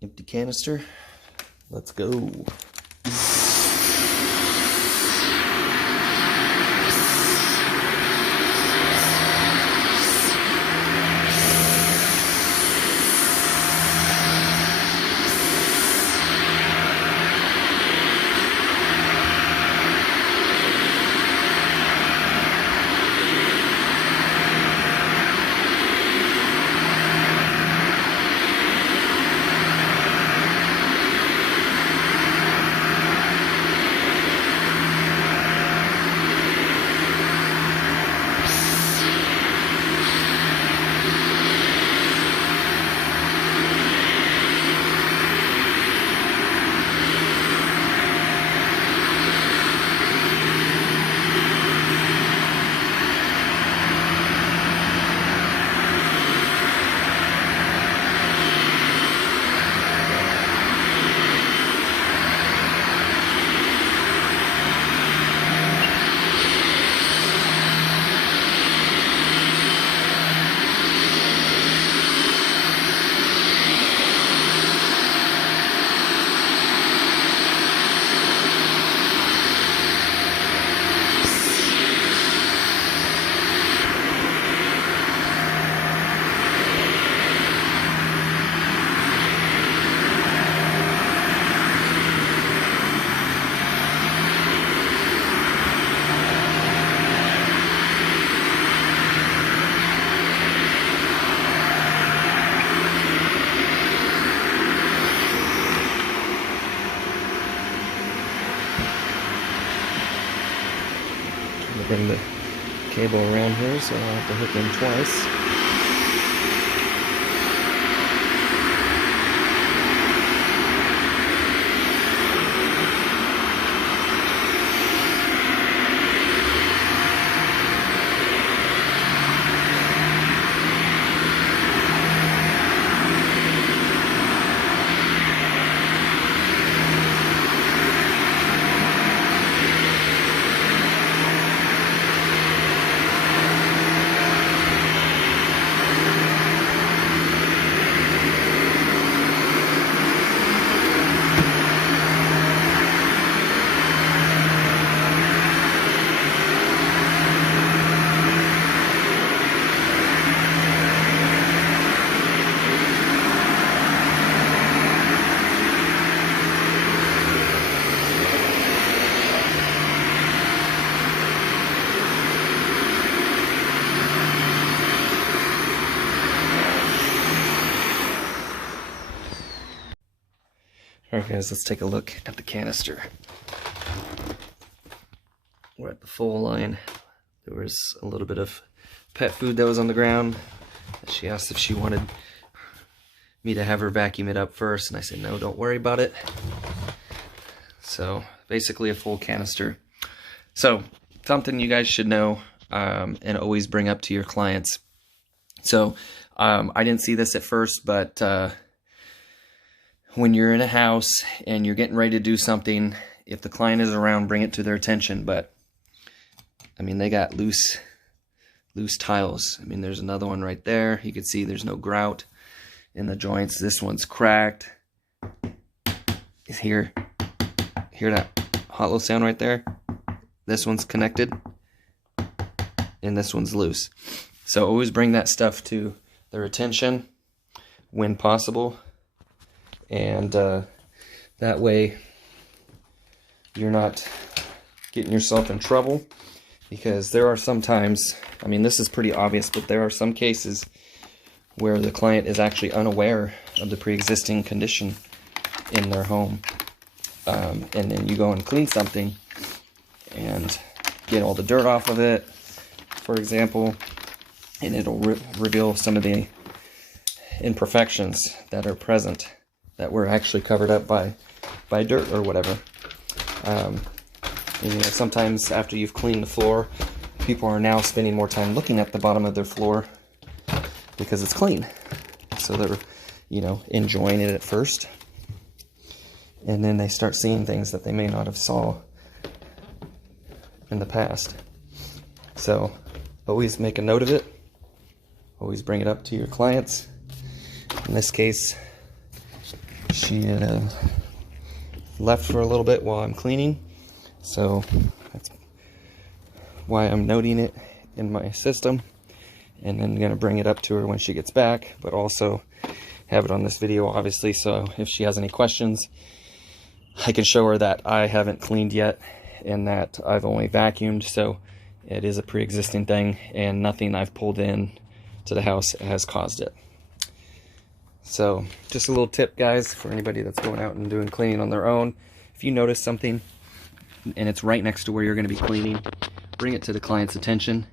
Empty canister. Let's go. Bring the cable around here, so I'll have to hook in twice. Alright guys, let's take a look at the canister. We're at the full line. There was a little bit of pet food that was on the ground. She asked if she wanted me to have her vacuum it up first, and I said no, don't worry about it. So basically a full canister. So something you guys should know and always bring up to your clients. So I didn't see this at first, but when you're in a house and you're getting ready to do something, if the client is around, bring it to their attention. But I mean, they got loose tiles. I mean, there's another one right there. You can see there's no grout in the joints. This one's cracked. Hear that hollow sound right there? This one's connected and this one's loose. So always bring that stuff to their attention when possible. And that way you're not getting yourself in trouble, because there are some times, I mean, this is pretty obvious, but there are some cases where the client is actually unaware of the pre-existing condition in their home, and then you go and clean something and get all the dirt off of it, for example, and it'll reveal some of the imperfections that are present that were actually covered up by dirt or whatever. And, you know, sometimes after you've cleaned the floor, people are now spending more time looking at the bottom of their floor because it's clean. So they're, you know, enjoying it at first, and then they start seeing things that they may not have saw in the past. So always make a note of it. Always bring it up to your clients. In this case, she left for a little bit while I'm cleaning, so that's why I'm noting it in my system, and then gonna bring it up to her when she gets back, but also have it on this video obviously, so if she has any questions I can show her that I haven't cleaned yet and that I've only vacuumed, so it is a pre-existing thing and nothing I've pulled in to the house has caused it. So just a little tip, guys, for anybody that's going out and doing cleaning on their own. If you notice something and it's right next to where you're going to be cleaning, bring it to the client's attention.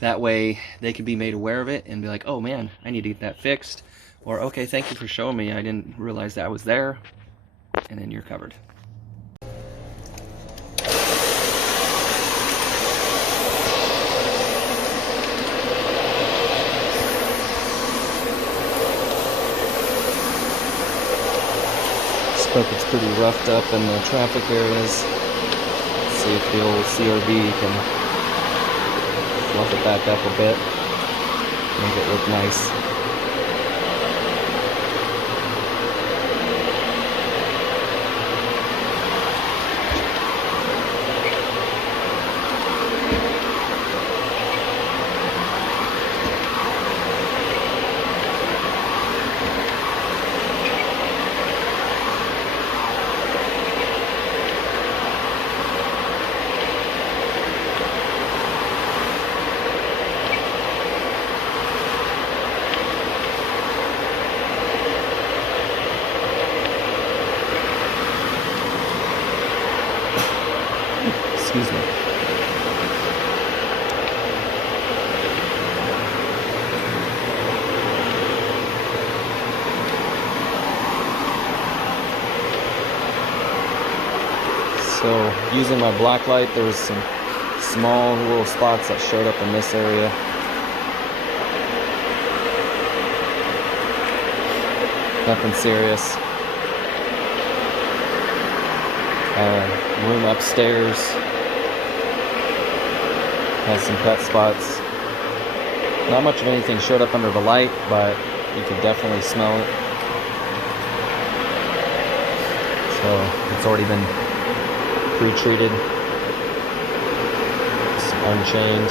That way they can be made aware of it and be like, oh man, I need to get that fixed. Or, okay, thank you for showing me, I didn't realize that was there. And then you're covered. Looks like it's pretty roughed up in the traffic areas. Let's see if the old CRV can fluff it back up a bit, make it look nice. Excuse me. So, using my black light, there was some small little spots that showed up in this area. Nothing serious. Room upstairs has some cut spots. Not much of anything showed up under the light, but you could definitely smell it. So it's already been pre-treated. It's unchained.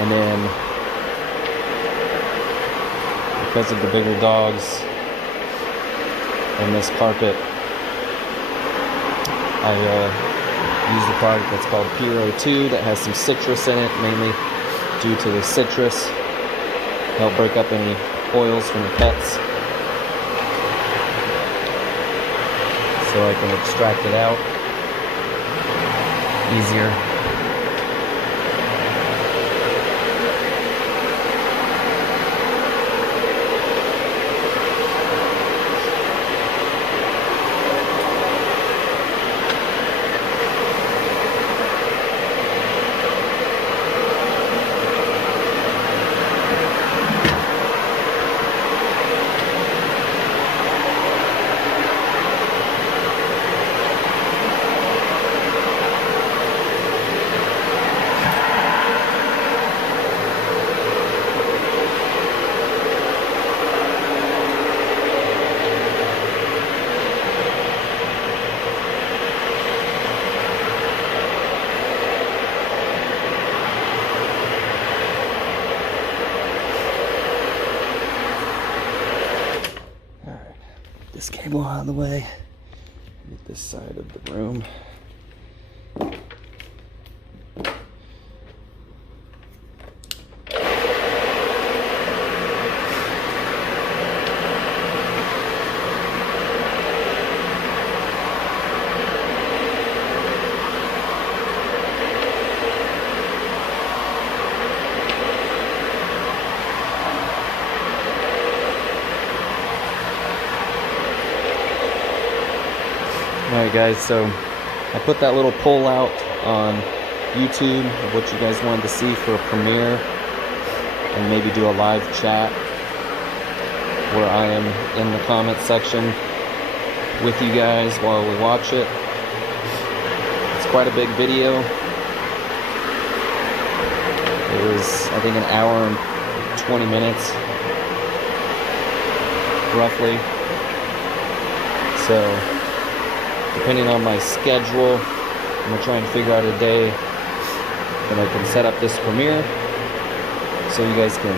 And then because of the bigger dogs and this carpet, I use the product that's called Puro 2 that has some citrus in it, mainly due to the citrus. Help break up any oils from the pets, so I can extract it out easier. This cable out of the way. Get this side of the room. Alright guys, so I put that little poll out on YouTube of what you guys wanted to see for a premiere, and maybe do a live chat where I am in the comment section with you guys while we watch it. It's quite a big video. It was, I think, an hour and 20 minutes. roughly. So, depending on my schedule, I'm going to try and figure out a day that I can set up this premiere so you guys can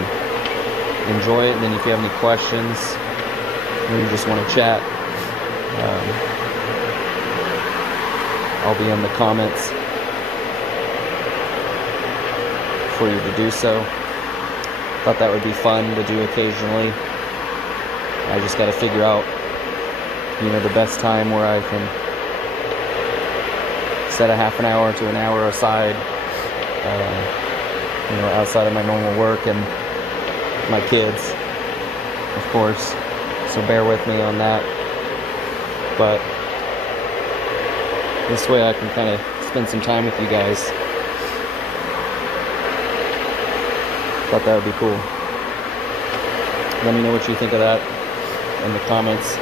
enjoy it. And then if you have any questions or you just want to chat, I'll be in the comments for you to do so. Thought that would be fun to do occasionally. I just got to figure out, you know, the best time where I can set a half an hour to an hour aside, you know, outside of my normal work and my kids, of course. So bear with me on that. But this way I can kind of spend some time with you guys. Thought that would be cool. Let me know what you think of that in the comments.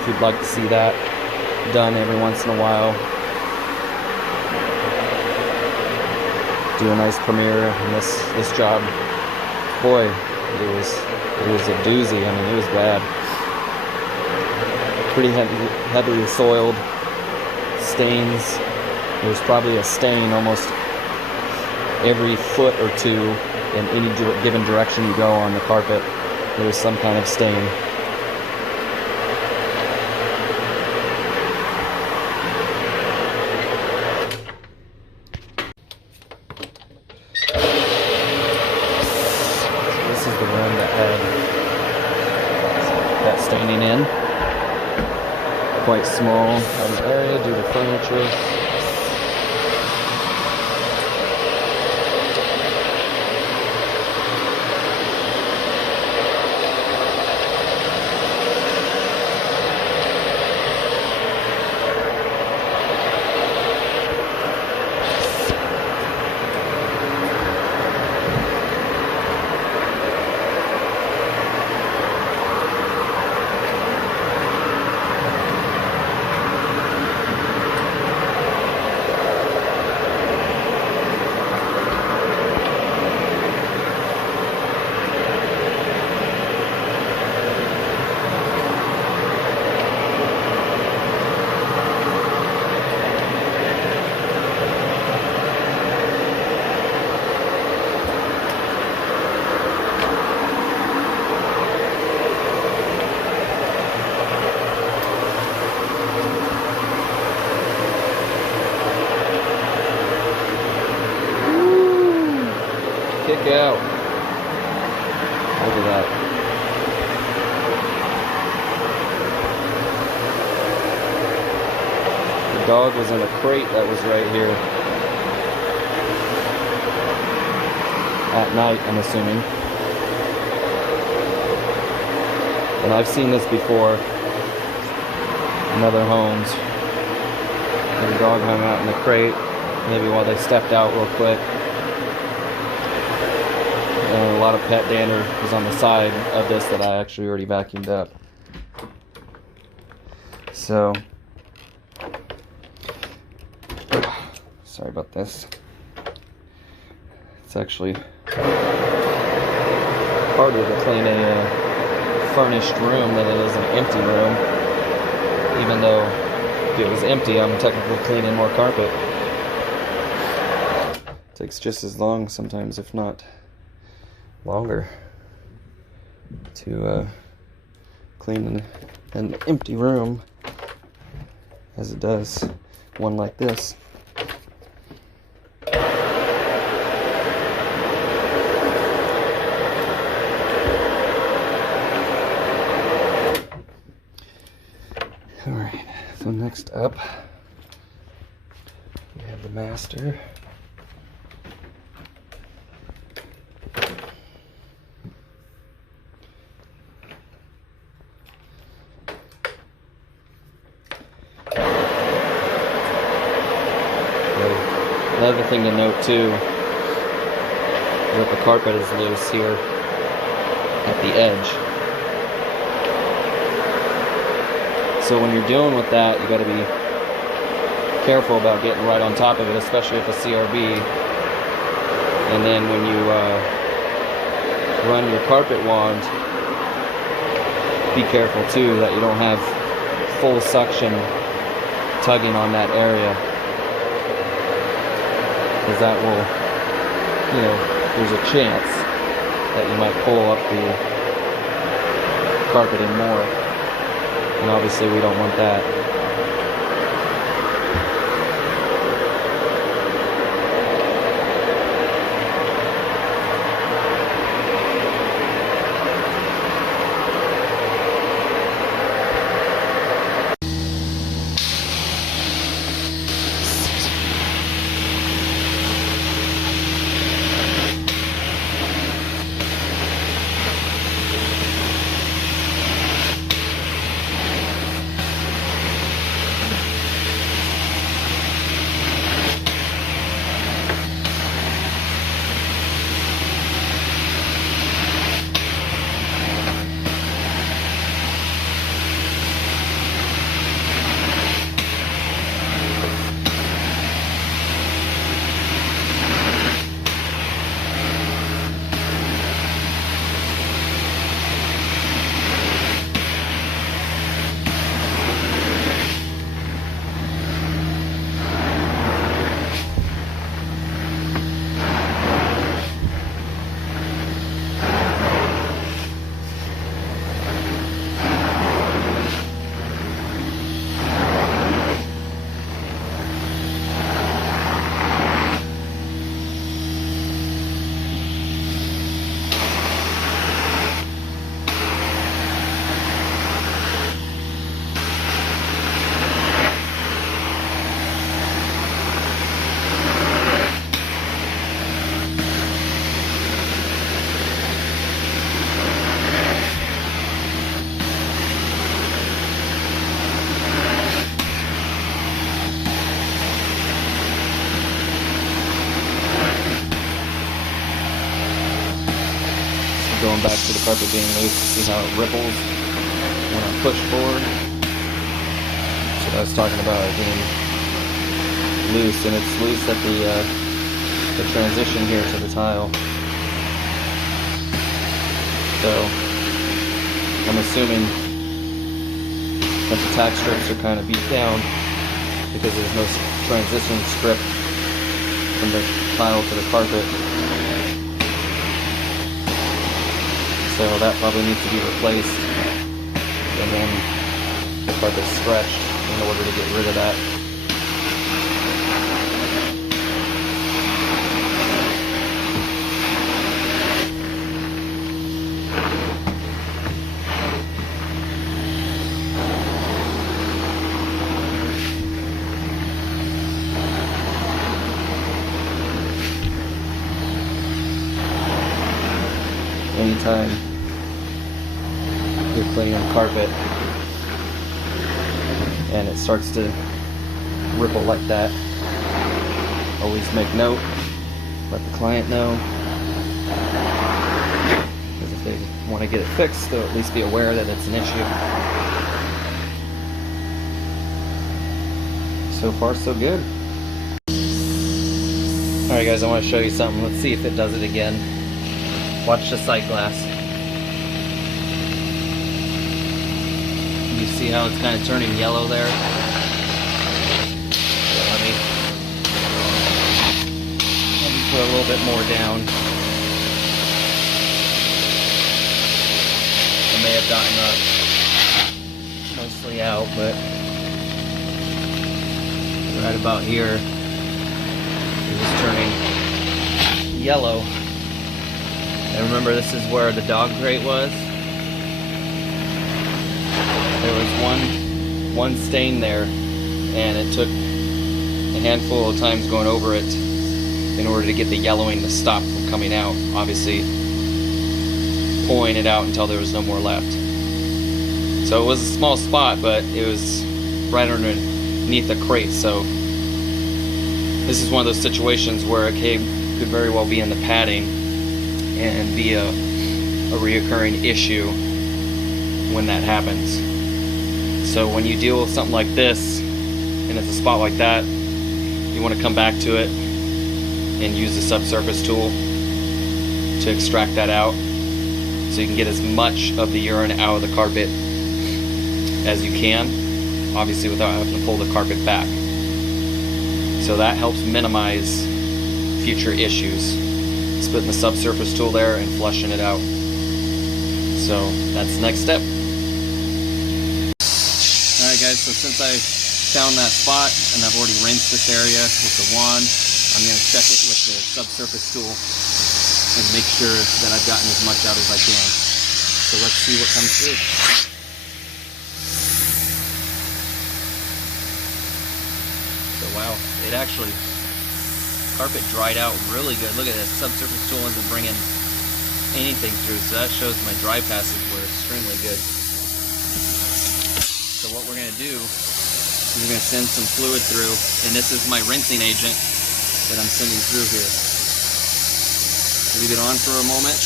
If you'd like to see that done every once in a while. Do a nice premiere on this job. Boy, it was a doozy. I mean, it was bad. Pretty heavily soiled. Stains. There's probably a stain almost every foot or two in any given direction you go on the carpet. There's some kind of stain. This is the room that had that staining in. Quite small of an area due to furniture. Kick out. Look at that. The dog was in a crate that was right here. At night, I'm assuming. And I've seen this before in other homes. The dog hung out in the crate, maybe while they stepped out real quick. And a lot of pet dander was on the side of this that I actually already vacuumed up. So, sorry about this. It's actually harder to clean a furnished room than it is an empty room. Even though if it was empty, I'm technically cleaning more carpet. It takes just as long sometimes, if not longer, to clean an empty room as it does one like this. Alright, so next up we have the master. Another thing to note too is that the carpet is loose here at the edge. So when you're dealing with that, you got to be careful about getting right on top of it, especially with a CRB. And then when you run your carpet wand be careful too that you don't have full suction tugging on that area, because that will, you know, there's a chance that you might pull up the carpeting more, and obviously we don't want that. Going back to the carpet being loose to see how it ripples when I push forward. So I was talking about it being loose, and it's loose at the transition here to the tile. So I'm assuming that the tack strips are kind of beat down because there's no transition strip from the tile to the carpet. So that probably needs to be replaced, and then the carpet's stretched in order to get rid of that. Anytime you're cleaning the carpet and it starts to ripple like that, always make note, let the client know, because if they want to get it fixed, they'll at least be aware that it's an issue. So far so good. Alright guys, I want to show you something. Let's see if it does it again. Watch the sight glass. You see how it's kind of turning yellow there? Let me put a little bit more down. I may have gotten mostly out, but right about here it was turning yellow. And remember, this is where the dog crate was. There was one stain there, and it took a handful of times going over it in order to get the yellowing to stop from coming out. Obviously, pulling it out until there was no more left. So it was a small spot, but it was right underneath the crate. So this is one of those situations where it could very well be in the padding and be a reoccurring issue when that happens. So when you deal with something like this and it's a spot like that, you want to come back to it and use the subsurface tool to extract that out so you can get as much of the urine out of the carpet as you can, obviously without having to pull the carpet back. So that helps minimize future issues. Just putting the subsurface tool there and flushing it out. So that's the next step. Alright guys, so since I found that spot and I've already rinsed this area with the wand, I'm going to check it with the subsurface tool and make sure that I've gotten as much out as I can. So let's see what comes through. So wow, it actually, carpet dried out really good. Look at this, subsurface tool isn't bringing anything through, so that shows my dry passes were extremely good. So what we're going to do is we're going to send some fluid through, and this is my rinsing agent that I'm sending through here. Leave it on for a moment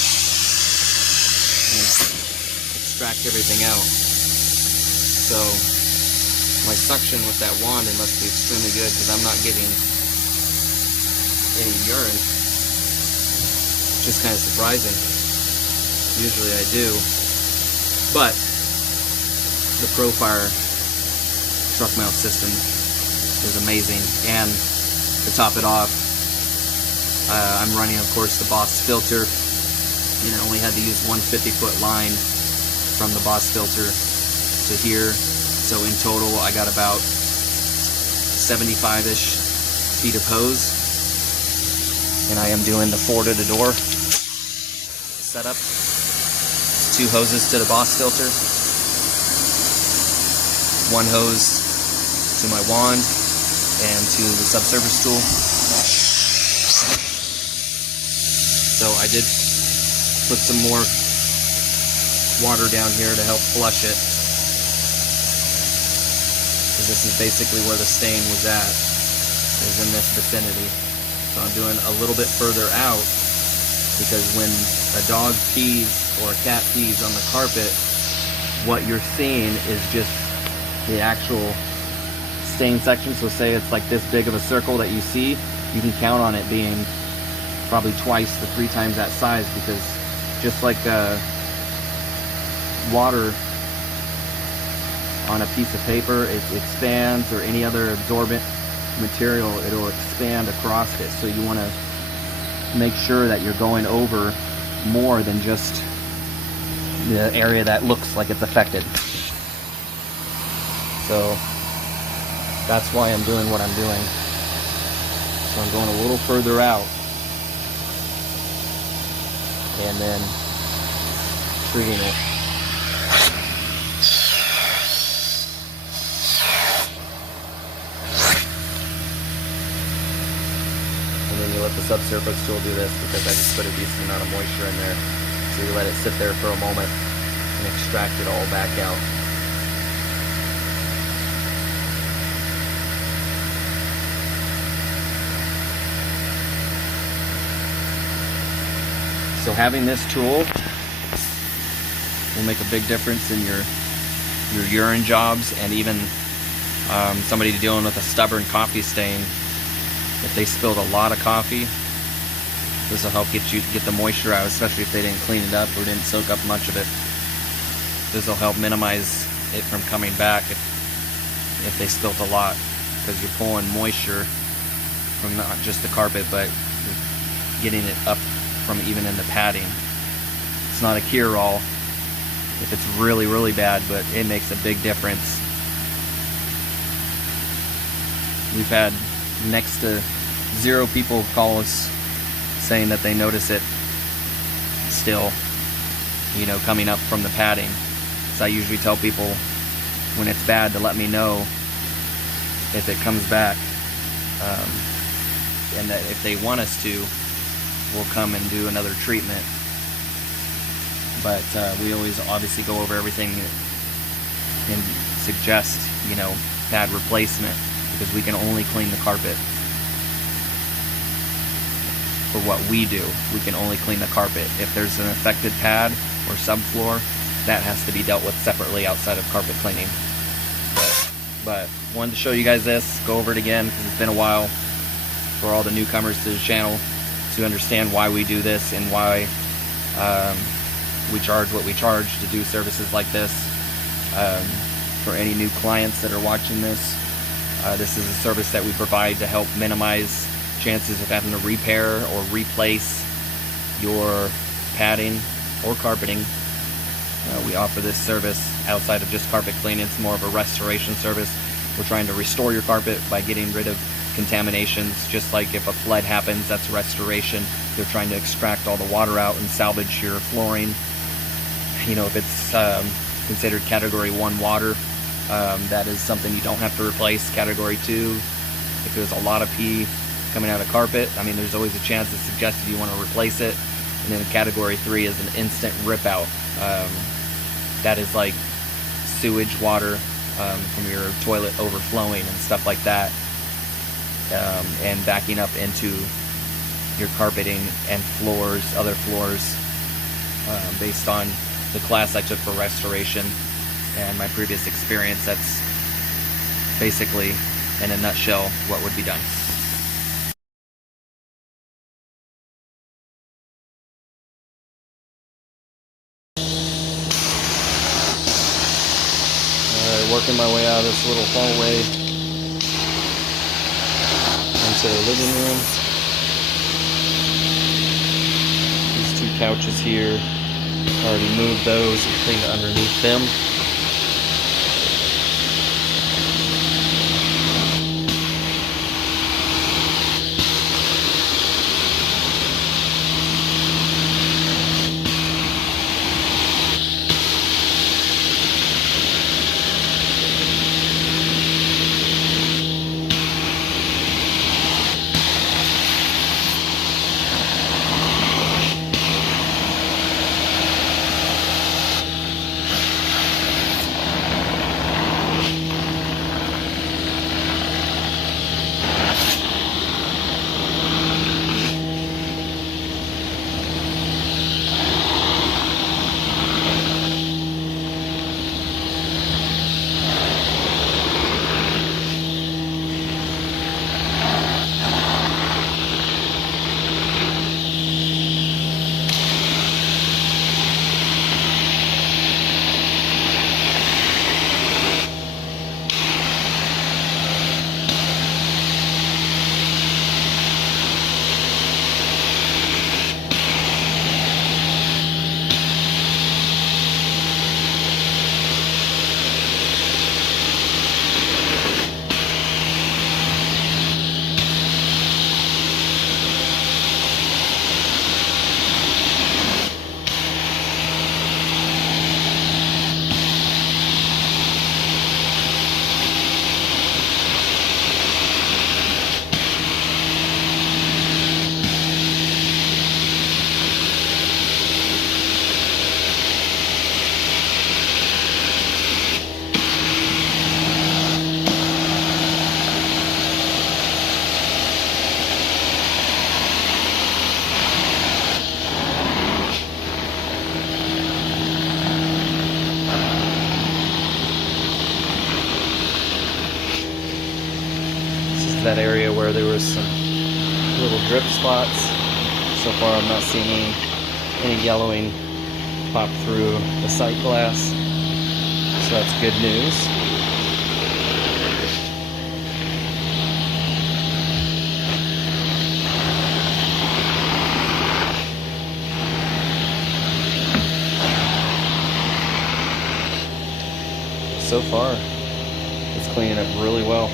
and extract everything out. So my suction with that wand, it must be extremely good because I'm not getting any urine. Just kind of surprising. Usually I do. But the Profire truck mount system is amazing. And to top it off, I'm running, of course, the Boss filter. You know, only had to use one 50-foot line from the Boss filter to here. So in total, I got about 75-ish feet of hose. And I am doing the 4 to the door setup. 2 hoses to the Boss filter. 1 hose to my wand and to the subsurface tool. So I did put some more water down here to help flush it, because this is basically where the stain was at, is in this vicinity. So I'm doing a little bit further out, because when a dog pees or a cat pees on the carpet, what you're seeing is just the actual stain section. So say it's like this big of a circle that you see, you can count on it being probably twice to 3 times that size, because just like water on a piece of paper, it expands, or any other absorbent material, it'll expand across it. So you want to make sure that you're going over more than just the area that looks like it's affected. So that's why I'm doing what I'm doing. So I'm going a little further out and then treating it. And then you let the subsurface tool do this, because I just put a decent amount of moisture in there. So you let it sit there for a moment and extract it all back out. So having this tool will make a big difference in your urine jobs, and even somebody dealing with a stubborn coffee stain. If they spilled a lot of coffee, this will help get the moisture out, especially if they didn't clean it up or didn't soak up much of it. This will help minimize it from coming back if they spilt a lot, because you're pulling moisture from not just the carpet, but you're getting it up from even in the padding. It's not a cure-all if it's really, really bad, but it makes a big difference. We've had next to 0 people call us saying that they notice it still, you know, coming up from the padding. So I usually tell people when it's bad to let me know if it comes back, and that if they want us to, we'll come and do another treatment. But we always obviously go over everything and suggest, you know, pad replacement, because we can only clean the carpet. For what we do, we can only clean the carpet. If there's an affected pad or subfloor, that has to be dealt with separately outside of carpet cleaning. But wanted to show you guys this, go over it again, because it's been a while for all the newcomers to the channel to understand why we do this and why we charge what we charge to do services like this. for any new clients that are watching this. This is a service that we provide to help minimize chances of having to repair or replace your padding or carpeting. We offer this service outside of just carpet cleaning. It's more of a restoration service. We're trying to restore your carpet by getting rid of contaminations. Just like if a flood happens, that's restoration. They're trying to extract all the water out and salvage your flooring. You know, if it's considered Category 1 water, that is something you don't have to replace. Category 2, if there's a lot of pee coming out of carpet, I mean, there's always a chance it's suggested you want to replace it. And then Category 3 is an instant rip out. That is like sewage water from your toilet overflowing and stuff like that, and backing up into your carpeting and floors, other floors, based on the class I took for restoration and my previous experience. That's basically, in a nutshell, what would be done. Working my way out of this little hallway into the living room. These 2 couches here, already moved those and cleaned underneath them. That area where there was some little drip spots. So far I'm not seeing any yellowing pop through the sight glass, so that's good news. So far it's cleaning up really well.